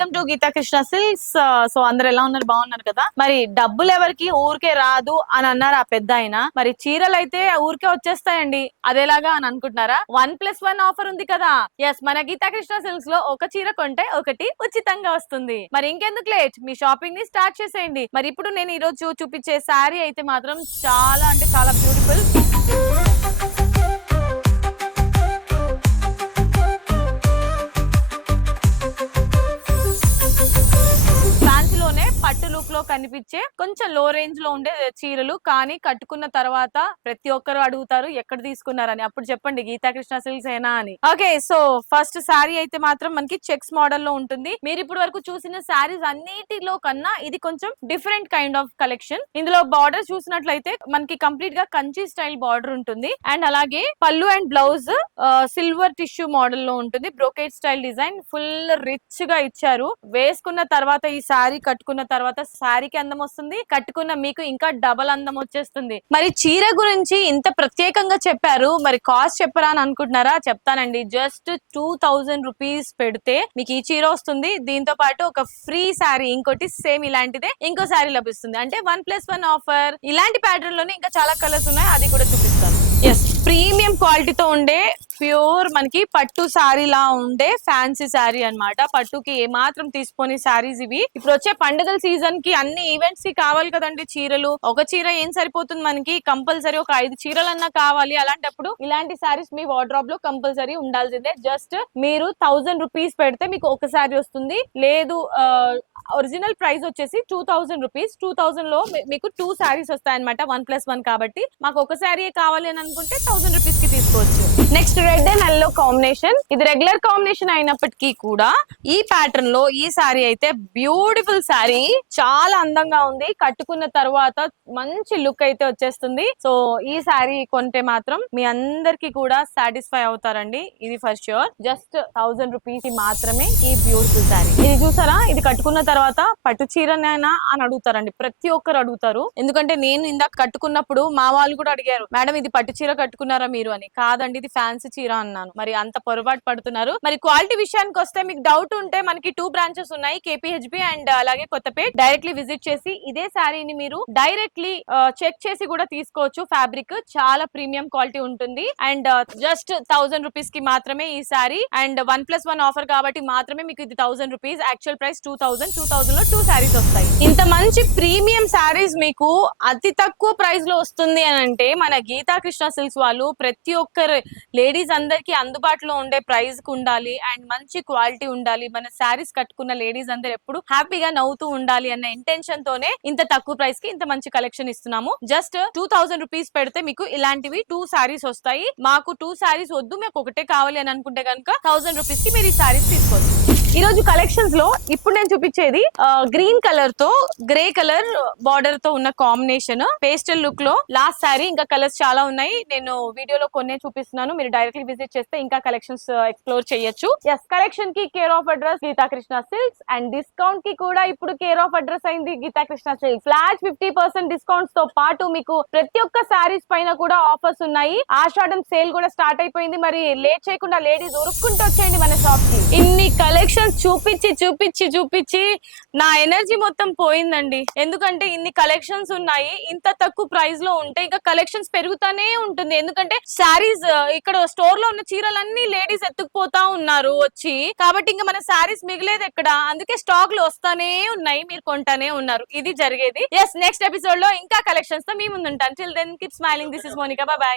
Welcome to Geeta Krishna silks. So అందరు ఎలా ఉన్నారు? బాగున్నారు కదా? మరి డబ్బులు ఎవరికి ఊరికే రాదు అని అన్నారు ఆ పెద్ద ఆయన. మరి చీరలు అయితే ఊరికే వచ్చేస్తాయండి, అదేలాగా అని అనుకుంటున్నారా? 1+1 ఆఫర్ ఉంది కదా. ఎస్, మన గీతా కృష్ణ సిల్క్స్ లో ఒక చీర కొంటే ఒకటి ఉచితంగా వస్తుంది. మరి ఇంకెందుకు లేట్, మీ షాపింగ్ ని స్టార్ట్ చేసేయండి. మరి ఇప్పుడు నేను ఈ రోజు చూపించే శారీ అయితే మాత్రం చాలా అంటే చాలా బ్యూటిఫుల్. పట్టు లుక్ లో కనిపించే కొంచెం లో రేంజ్ లో ఉండే చీరలు, కానీ కట్టుకున్న తర్వాత ప్రతి ఒక్కరు అడుగుతారు ఎక్కడ తీసుకున్నారని. అప్పుడు చెప్పండి గీతా కృష్ణ సిల్క్స్ ఏనా అని. ఓకే, సో ఫస్ట్ శారీ అయితే మాత్రం మనకి చెక్స్ మోడల్ లో ఉంటుంది. మీరు ఇప్పుడు వరకు చూసిన శారీస్ అన్నిటిలో కన్నా ఇది కొంచెం డిఫరెంట్ కైండ్ ఆఫ్ కలెక్షన్. ఇందులో బార్డర్ చూసినట్లయితే మనకి కంప్లీట్ గా కంచి స్టైల్ బార్డర్ ఉంటుంది. అండ్ అలాగే పళ్ళు and blouse silver tissue model లో ఉంటుంది. Brocade style design full rich గా ఇచ్చారు. వేసుకున్న తర్వాత ఈ శారీ కట్టుకున్న తర్వాత శారీకి అందం వస్తుంది, కట్టుకున్న మీకు ఇంకా డబల్ అందం వచ్చేస్తుంది. మరి చీర గురించి ఇంత ప్రత్యేకంగా చెప్పారు, మరి కాస్ట్ చెప్పరా అని అనుకుంటున్నారా? చెప్తానండి. జస్ట్ 2000 రూపీస్ పెడితే మీకు ఈ చీర వస్తుంది. దీంతో పాటు ఒక ఫ్రీ శారీ ఇంకోటి సేమ్ ఇలాంటిదే ఇంకో శారీ లభిస్తుంది. అంటే 1+1 ఆఫర్. ఇలాంటి ప్యాటర్న్ లోనే ఇంకా చాలా కలర్స్ ఉన్నాయి, అది కూడా చూపిస్తాను. ఎస్, ప్రీమియం క్వాలిటీతో ఉండే ప్యూర్ మనకి పట్టు శారీ లా ఉండే ఫ్యాన్సీ శారీ అన్నమాట. పట్టుకి ఏమాత్రం తీసుకొని శారీస్ ఇవి. ఇప్పుడు వచ్చే పండుగల సీజన్ కి అన్ని ఈవెంట్స్ కి కావాలి కదండి చీరలు. ఒక చీర ఏం సరిపోతుంది మనకి, కంపల్సరీ ఒక 5 చీరలన్నా కావాలి. అలాంటప్పుడు ఇలాంటి శారీస్ మీ వార్డ్రోబ్ లో కంపల్సరీ ఉండాల్సిందే. జస్ట్ మీరు 1000 రూపీస్ పెడితే మీకు ఒక శారీ వస్తుంది. లేదు, ఒరిజినల్ ప్రైస్ వచ్చేసి 2000 రూపీస్. 2000 లో మీకు 2 శారీస్ వస్తాయన్నమాట. 1+1 కాబట్టి మాకు ఒక శారీ కావాలి అని అనుకుంటే 1000 రూపీస్ కి తీసుకోవచ్చు. Next red and yellow combination. ఇది రెగ్యులర్ కాంబినేషన్ అయినప్పటికీ కూడా ఈ ప్యాటర్న్ లో ఈ శారీ అయితే బ్యూటిఫుల్ శారీ, చాలా అందంగా ఉంది. కట్టుకున్న తర్వాత మంచి లుక్ అయితే వచ్చేస్తుంది. సో ఈ శారీ కొంటే మాత్రం మీ అందరికి కూడా సాటిస్ఫై అవుతారండి, ఇది ఫర్ ష్యూర్. జస్ట్ 1000 రూపీస్ మాత్రమే ఈ బ్యూటిఫుల్ శారీ. ఇది చూసారా, ఇది కట్టుకున్న తర్వాత పట్టు చీరనేనా అని అడుగుతారండి, ప్రతి ఒక్కరు అడుగుతారు. ఎందుకంటే నేను ఇందాక కట్టుకున్నప్పుడు మా వాళ్ళు కూడా అడిగారు, మేడం ఇది పట్టు చీర కట్టుకున్నారా మీరు అని. కాదండి, ఇది ఫ్యాన్సీ చీర అన్నాను. మరి అంత పొరపాటు పడుతున్నారు. మరి క్వాలిటీ విషయానికి వస్తే మీకు డౌట్ ఉంటే మనకి 2 బ్రాంచెస్ ఉన్నాయి, కేపీహెచ్బి అండ్ అలాగే కొత్తపేట్. డైరెక్ట్లీ విజిట్ చేసి ఇదే శారీని మీరు డైరెక్ట్లీ చెక్ చేసి కూడా తీసుకోవచ్చు. ఫ్యాబ్రిక్ చాలా ప్రీమియం క్వాలిటీ ఉంటుంది. అండ్ జస్ట్ 1000 రూపీస్ కి మాత్రమే ఈ శారీ. అండ్ 1+1 ఆఫర్ కాబట్టి మాత్రమే మీకు ఇది 1000 రూపీస్. Actual price 2000. 2000 లో 2 శారీస్ వస్తాయి. ఇంత మంచి ప్రీమియం శారీస్ మీకు అతి తక్కువ ప్రైస్ లో వస్తుంది అని అంటే మన గీతా కృష్ణ సిల్క్స్ వాళ్ళు ప్రతి ఒక్కరు లేడీస్ అందరికి అందుబాటులో ఉండే ప్రైస్ కు ఉండాలి అండ్ మంచి క్వాలిటీ ఉండాలి. మన శారీస్ కట్టుకున్న లేడీస్ అందరు ఎప్పుడు హ్యాపీగా నవ్వుతూ ఉండాలి అన్న ఇంటెన్షన్ తోనే ఇంత తక్కువ ప్రైస్ కి ఇంత మంచి కలెక్షన్ ఇస్తున్నాము. జస్ట్ 2000 రూపీస్ పెడితే మీకు ఇలాంటివి 2 శారీస్ వస్తాయి. మాకు 2 శారీస్ వద్దు, మాకు ఒకటే కావాలి అని అనుకుంటే కనుక 1000 రూపీస్ కి మీరు ఈ శారీస్ తీసుకోవచ్చు. ఈ రోజు కలెక్షన్స్ లో ఇప్పుడు నేను చూపించేది గ్రీన్ కలర్ తో గ్రే కలర్ బార్డర్ తో ఉన్న కాంబినేషన్, పేస్టల్ లుక్ లో లాస్ట్ శారీ. ఇంకా కలర్స్ చాలా ఉన్నాయి, నేను వీడియోలో కొన్నే చూపిస్తున్నాను. మీరు డైరెక్ట్లీ విజిట్ చేస్తే ఇంకా కలెక్షన్స్ ఎక్స్ప్లోర్ చేయొచ్చు. ఎస్, కలెక్షన్ కి care of address Geeta Krishna silks. And discount కి కూడా ఇప్పుడు కేర్ ఆఫ్ అడ్రస్ అయింది Geeta Krishna silks. Flat 50% discounts తో పాటు మీకు ప్రతి ఒక్క శారీస్ పైన కూడా ఆఫర్స్ ఉన్నాయి. ఆషాఢం సేల్ కూడా స్టార్ట్ అయిపోయింది. మరి లేట్ చేయకుండా లేడీస్ ఉరుక్కుంటూ వచ్చేయండి మన షాప్ కి. ఇన్ని కలెక్షన్ చూపించి చూపించి చూపించి నా ఎనర్జీ మొత్తం పోయిందండి. ఎందుకంటే ఇన్ని కలెక్షన్స్ ఉన్నాయి, ఇంత తక్కువ ప్రైస్ లో ఉంటే ఇంకా కలెక్షన్స్ పెరుగుతానే ఉంటుంది. ఎందుకంటే శారీస్ ఇక్కడ స్టోర్ లో ఉన్న చీరలన్నీ లేడీస్ ఎత్తుకుపోతా ఉన్నారు వచ్చి, కాబట్టి ఇంకా మన శారీస్ మిగిలేదు ఎక్కడ. అందుకే స్టాక్ లో వస్తానే ఉన్నాయి, మీరు కొంటానే ఉన్నారు. ఇది జరిగేది. ఎస్, నెక్స్ట్ ఎపిసోడ్ లో ఇంకా కలెక్షన్స్ తో మీ ముందు ఉంటాను. Till then keep smiling. This is Monika. Bye by.